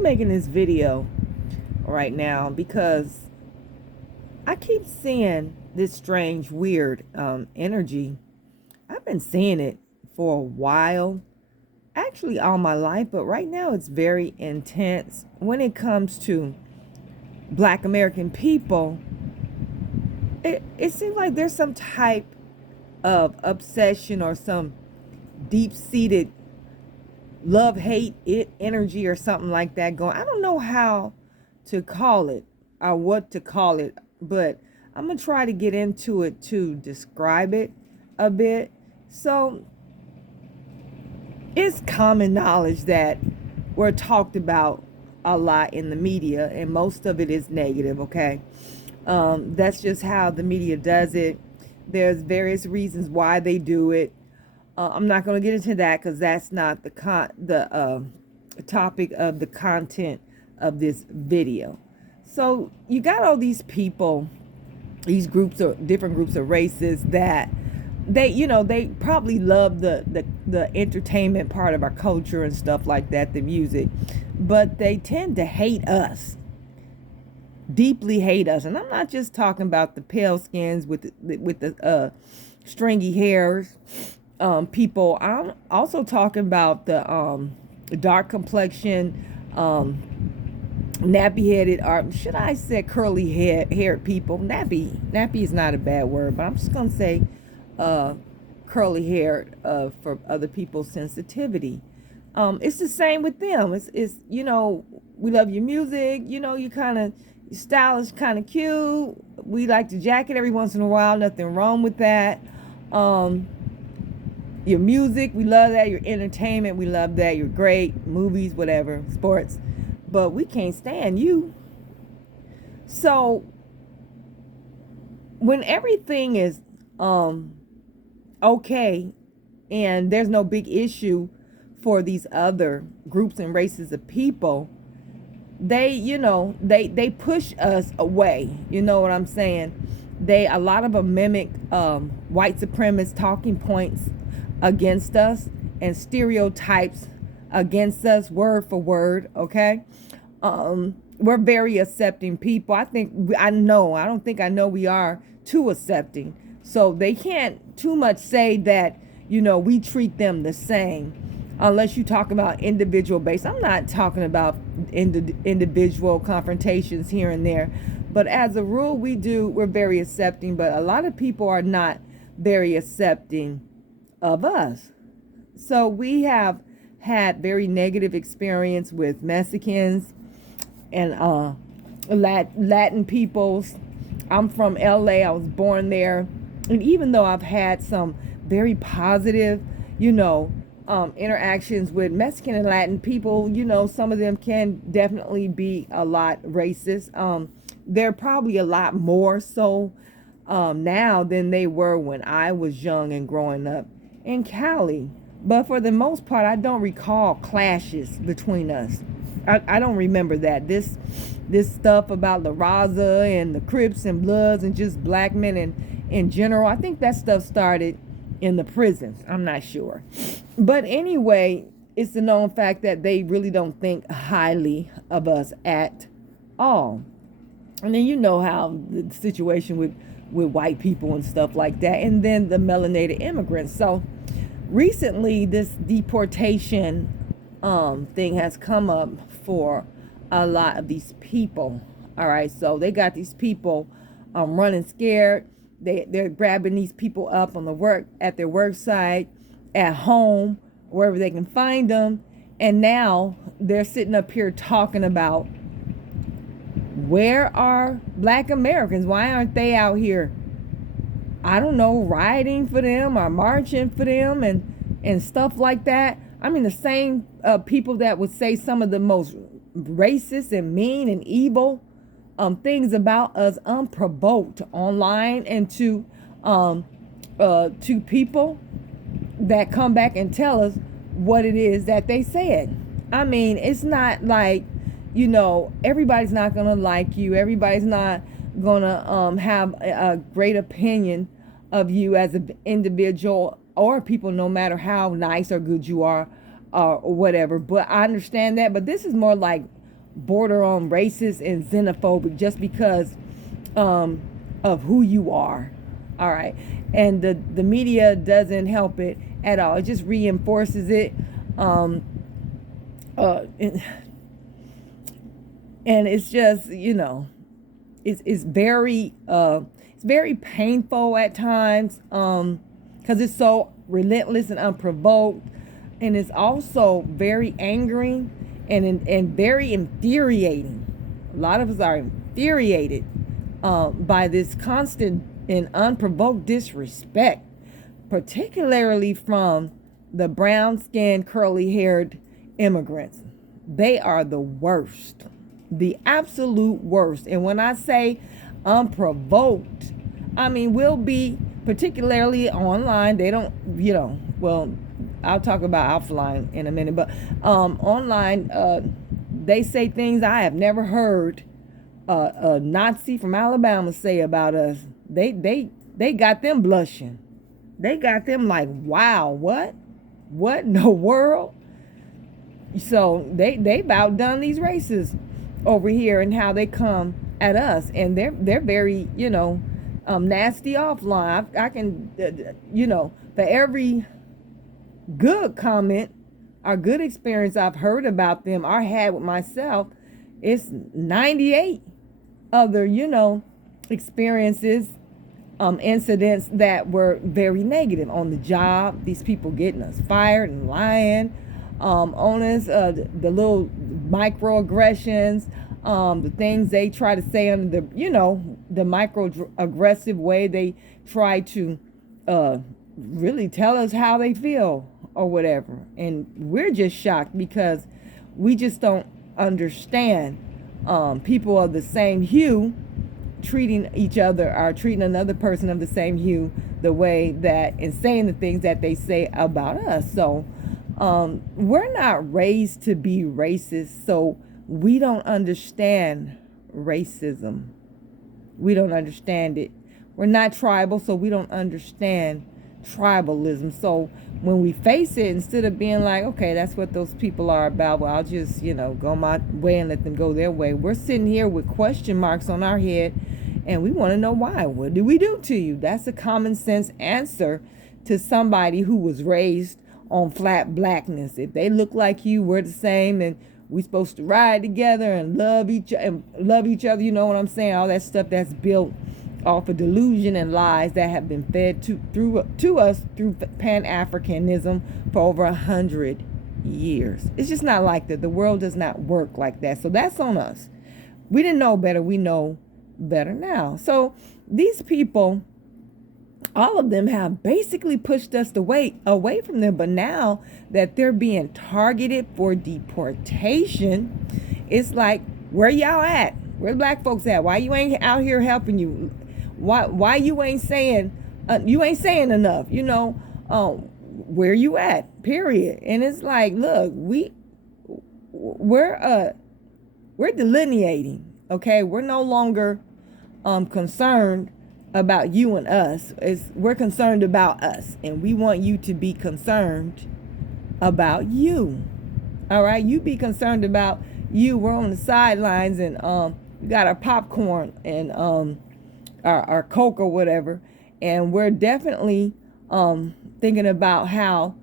I'm making this video right now because I keep seeing this strange, weird energy. I've been seeing it for a while, actually all my life, but right now it's very intense when it comes to Black American people. It seems like there's some type of obsession or some deep-seated love hate it energy or something like that going. I don't know how to call it or what to call it, but I'm gonna try to get into it to describe it a bit. So it's common knowledge that we're talked about a lot in the media, and most of it is negative. Okay, that's just how the media does it. There's various reasons why they do it. I'm not going to get into that because that's not the topic of the content of this video. So you got all these people, these groups of different groups of races that they probably love the entertainment part of our culture and stuff like that, the music, but they tend to hate us, deeply hate us. And I'm not just talking about the pale skins with the stringy hairs. People. I'm also talking about the dark complexion, nappy headed, or should I say curly haired people. Nappy is not a bad word, but I'm just gonna say curly haired for other people's sensitivity. It's the same with them. It's we love your music. You kind of stylish, kind of cute. We like to jacket every once in a while. Nothing wrong with that. Your music, we love that. Your entertainment, we love that. You're great. Movies, whatever, sports. But we can't stand you. So when everything is okay and there's no big issue for these other groups and races of people, they push us away. You know what I'm saying? A lot of them mimic white supremacist talking points against us and stereotypes against us word for word. Okay. We're very accepting people. I don't think I know we are too accepting. So they can't too much say that, we treat them the same unless you talk about individual based. I'm not talking about individual confrontations here and there, but as a rule, we're very accepting, but a lot of people are not very accepting of us. So we have had very negative experience with Mexicans and Latin peoples. I'm from LA. I was born there. And even though I've had some very positive, interactions with Mexican and Latin people, some of them can definitely be a lot racist. They're probably a lot more so now than they were when I was young and growing up in Cali. But for the most part, I don't recall clashes between us. I don't remember that. This stuff about La Raza and the Crips and Bloods and just black men in general, I think that stuff started in the prisons. I'm not sure. But anyway, it's the known fact that they really don't think highly of us at all. And then you know how the situation with white people and stuff like that. And then the melanated immigrants. So recently, this deportation thing has come up for a lot of these people. All right, so they got these people running scared. They're grabbing these people up at their work site, at home, wherever they can find them. And now they're sitting up here talking about, where are Black Americans? Why aren't they out here, I don't know, rioting for them or marching for them and stuff like that? I mean, the same people that would say some of the most racist and mean and evil things about us unprovoked online, and to people that come back and tell us what it is that they said. I mean, it's not like, everybody's not gonna like you. Everybody's not gonna have a great opinion of you as an individual or people, no matter how nice or good you are or whatever. But I understand that. But this is more like border on racist and xenophobic just because of who you are. All right. And the media doesn't help it at all. It just reinforces it. And it's just, it's very painful at times, because it's so relentless and unprovoked, and it's also very angering and very infuriating. A lot of us are infuriated by this constant and unprovoked disrespect, particularly from the brown-skinned, curly-haired immigrants. They are the worst, the absolute worst. And when I say unprovoked, I mean, we'll be, particularly online, they don't, well, I'll talk about offline in a minute, but online, they say things I have never heard a Nazi from Alabama say about us. They got them blushing. They got them like, wow, what in the world? So they've outdone these races over here and how they come at us, and they're very nasty offline. I can for every good comment or good experience I've heard about them or had with myself, it's 98 other experiences, incidents that were very negative on the job. These people getting us fired and lying on us, the little microaggressions, the things they try to say under the microaggressive way they try to really tell us how they feel or whatever. And we're just shocked because we just don't understand people of the same hue treating each other or treating another person of the same hue the way that, and saying the things that they say about us. So we're not raised to be racist, so we don't understand racism. We don't understand it. We're not tribal, so we don't understand tribalism. So when we face it, instead of being like, okay, that's what those people are about, well, I'll just, go my way and let them go their way, we're sitting here with question marks on our head, and we want to know why. What did we do to you? That's a common sense answer to somebody who was raised on flat blackness. If they look like you, we're the same, and we're supposed to ride together and love each other. You know what I'm saying? All that stuff that's built off of delusion and lies that have been fed to us through Pan-Africanism for over 100 years. It's just not like that. The world does not work like that. So that's on us. We didn't know better. We know better now. So these people, all of them have basically pushed us away from them. But now that they're being targeted for deportation, it's like, where y'all at? Where black folks at? Why you ain't out here helping you? Why you ain't saying enough? Where you at? Period. And it's like, look, we're delineating. Okay, we're no longer concerned about you and us. We're concerned about us, and we want you to be concerned about you. All right, you be concerned about you. We're on the sidelines, and we got our popcorn and our Coke or whatever, and we're definitely thinking about how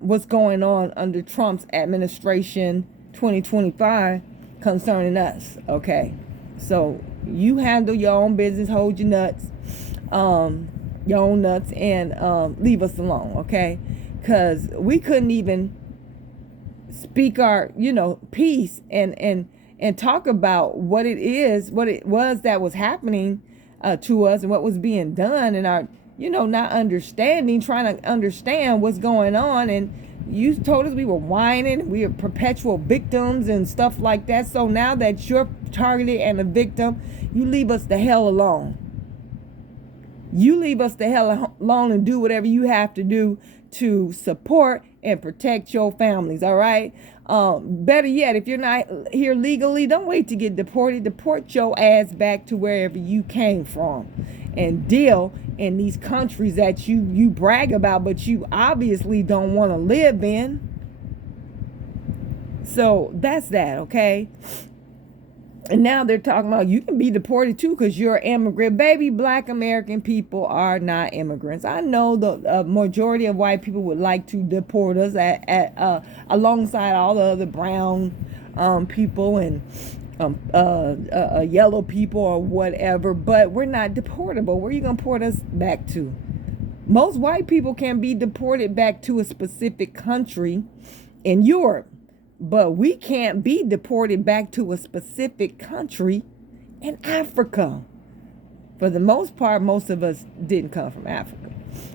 what's going on under Trump's administration 2025 concerning us. Okay, so you handle your own business, hold your own nuts, and leave us alone, okay? Because we couldn't even speak our piece and talk about what it was that was happening to us and what was being done, and our not understanding, trying to understand what's going on. And you told us we were whining, we are perpetual victims and stuff like that. So now that you're targeted and a victim, you leave us the hell alone. You leave us the hell alone and do whatever you have to do to support and protect your families, all right? Better yet, if you're not here legally, don't wait to get deported. Deport your ass back to wherever you came from and deal in these countries that you brag about, but you obviously don't want to live in. So that's that, okay? And now they're talking about you can be deported too because you're an immigrant. Baby, black American people are not immigrants. I know the majority of white people would like to deport us alongside all the other brown people and yellow people or whatever, but we're not deportable. Where are you going to port us back to? Most white people can be deported back to a specific country in Europe. But we can't be deported back to a specific country in Africa. For the most part, most of us didn't come from Africa.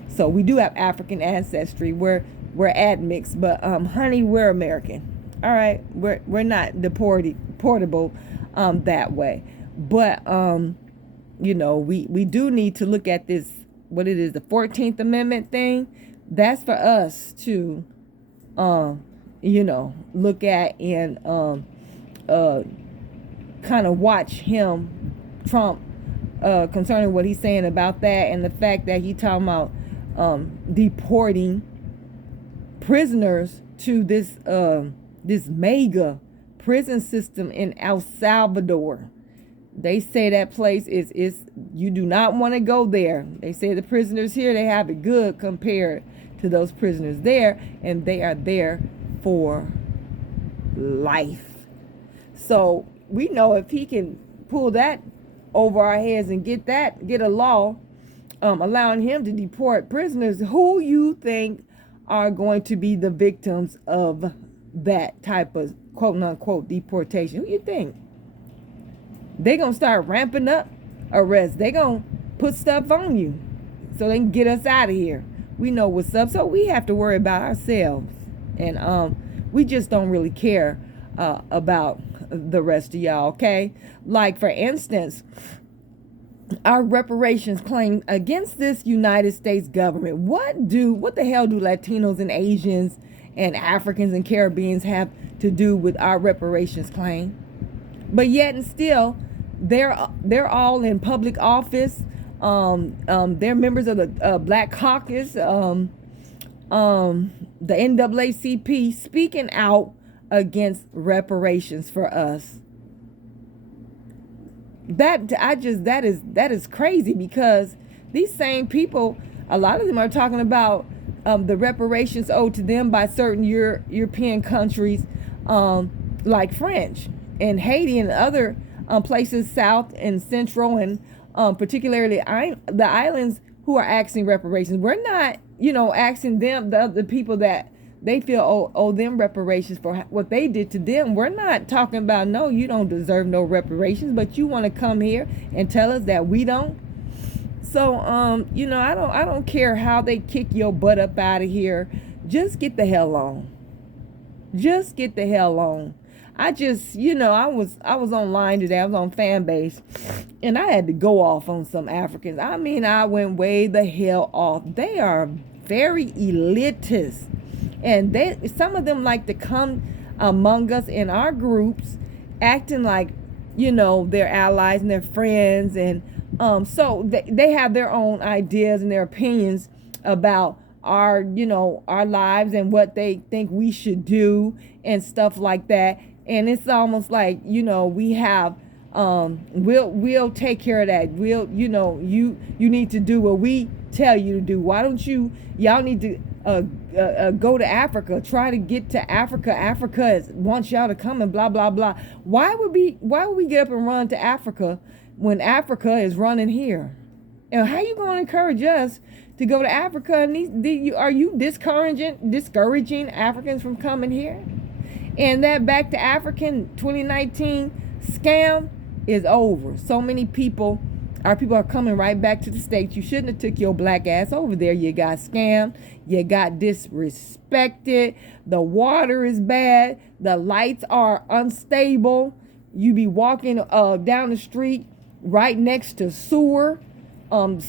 So we do have African ancestry. We're admixed, but honey, we're American. All right, we're not deportable that way. But we do need to look at this, what it is, the 14th Amendment thing. That's for us to look at and kind of watch him, Trump, concerning what he's saying about that and the fact that he's talking about deporting prisoners to this mega prison system in El Salvador. They say that place is you do not want to go there. They say the prisoners here, they have it good compared to those prisoners there, and they are there for life. So we know if he can pull that over our heads and get a law allowing him to deport prisoners, who you think are going to be the victims of that type of quote unquote deportation? Who you think? They're going to start ramping up arrests. They're going to put stuff on you so they can get us out of here. We know what's up, so we have to worry about ourselves. And we just don't really care about the rest of y'all, okay? Like, for instance, our reparations claim against this United States government. What the hell do Latinos and Asians and Africans and Caribbeans have to do with our reparations claim? But yet and still, they're all in public office. They're members of the Black Caucus, the NAACP, speaking out against reparations for us. That is crazy, because these same people, a lot of them are talking about the reparations owed to them by certain European countries, like French and Haiti and other places south and central, and particularly the islands, who are asking reparations. We're not, asking them, the people that they feel owe them reparations for what they did to them. We're not talking about, no, you don't deserve no reparations, but you want to come here and tell us that we don't. So, I don't care how they kick your butt up out of here. Just get the hell on. Just get the hell on. I just, I was online today. I was on Fanbase, and I had to go off on some Africans. I mean, I went way the hell off. They are very elitist, and some of them like to come among us in our groups, acting like, they're allies and they're friends, and so they have their own ideas and their opinions about our lives and what they think we should do and stuff like that. And it's almost like, we have, we'll take care of that. You need to do what we tell you to do. Why don't y'all need to go to Africa, try to get to Africa. Africa wants y'all to come and blah, blah, blah. Why would we get up and run to Africa when Africa is running here? And how you going to encourage us to go to Africa? And are you discouraging Africans from coming here? And that Back to African 2019 scam is over. So many people, our people are coming right back to the States. You shouldn't have took your black ass over there. You got scammed. You got disrespected. The water is bad. The lights are unstable. You be walking down the street right next to sewer.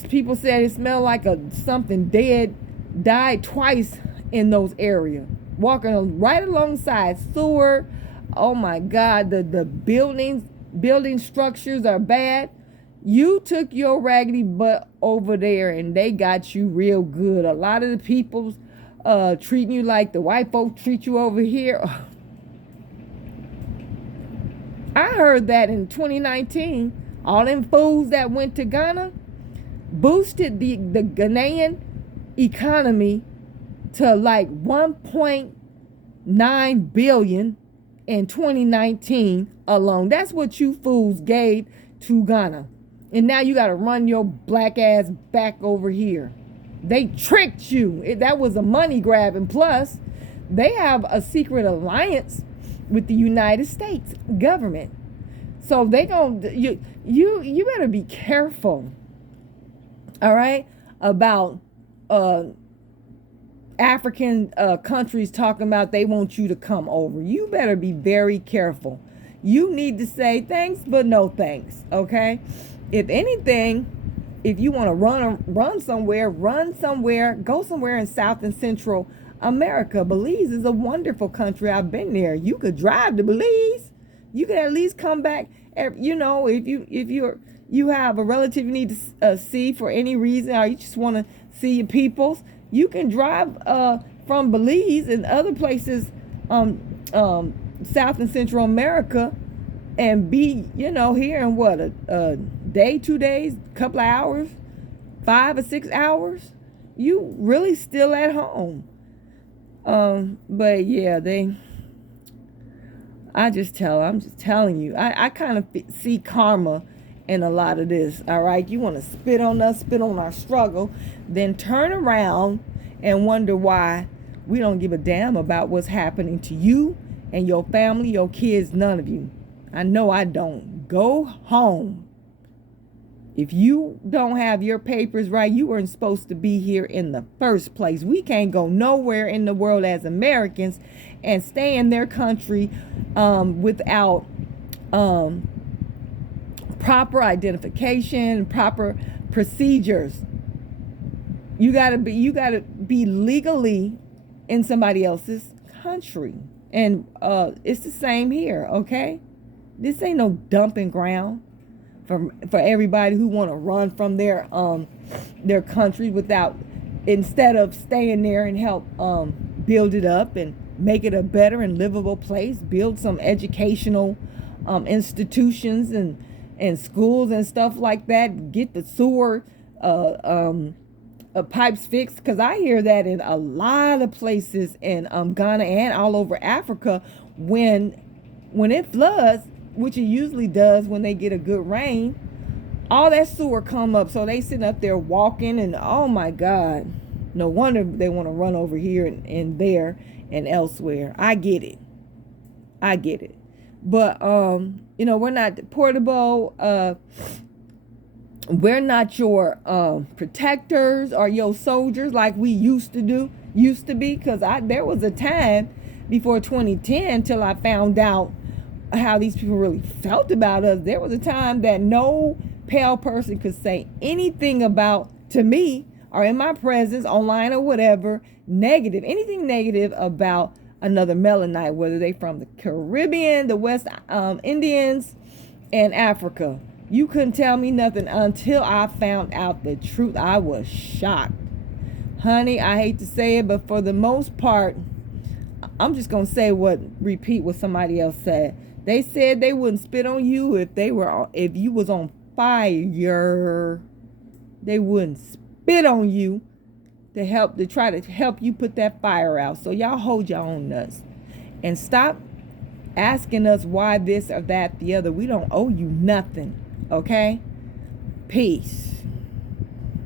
People said it smelled like something died twice in those areas. Walking right alongside sewer. Oh my God, the building structures are bad. You took your raggedy butt over there and they got you real good. A lot of the people treating you like the white folk treat you over here. I heard that in 2019, all them fools that went to Ghana boosted the Ghanaian economy to like 1.9 billion in 2019 alone. That's what you fools gave to Ghana. And now you got to run your black ass back over here. They tricked you. That was a money grab. And plus, they have a secret alliance with the United States government. So they you better be careful. All right? About African countries talking about they want you to come over. You better be very careful. You need to say thanks, but no thanks. Okay? If anything, if you want to run somewhere, go somewhere in South and Central America. Belize is a wonderful country. I've been there. You could drive to Belize. You could at least come back. You know, if you have a relative you need to see for any reason, or you just want to see your peoples, you can drive from Belize and other places, South and Central America, and be, here in what, a day, 2 days, couple of hours, 5 or 6 hours. You really still at home. But yeah, I'm just telling you, I kind of see karma in a lot of this. All right. You want to spit on us, spit on our struggle, then turn around and wonder why we don't give a damn about what's happening to you and your family, your kids, none of you. I know I don't. Go home. If you don't have your papers right, you weren't supposed to be here in the first place. We can't go nowhere in the world as Americans and stay in their country without proper identification, proper procedures. You gotta be legally in somebody else's country, and it's the same here. Okay, this ain't no dumping ground for everybody who want to run from their country instead of staying there and help build it up and make it a better and livable place, build some educational institutions and schools and stuff like that, get the sewer pipes fixed, because I hear that in a lot of places in Ghana and all over Africa, when it floods, which it usually does when they get a good rain, all that sewer come up. So they sitting up there walking, and oh my God, no wonder they want to run over here and there and elsewhere. I get it. But we're not portable. We're not your protectors or your soldiers like we used to be, because there was a time before 2010 till I found out how these people really felt about us. There was a time that no pale person could say anything to me or in my presence, online or whatever, anything negative about another Melanite, whether they from the Caribbean, the West Indians, and Africa. You couldn't tell me nothing until I found out the truth. I was shocked. Honey, I hate to say it, but for the most part, I'm just going to repeat what somebody else said. They said they wouldn't spit on you if you was on fire. They wouldn't spit on you to try to help you put that fire out. So y'all hold your own nuts and stop asking us why this or that, the other. We don't owe you nothing. Okay? Peace.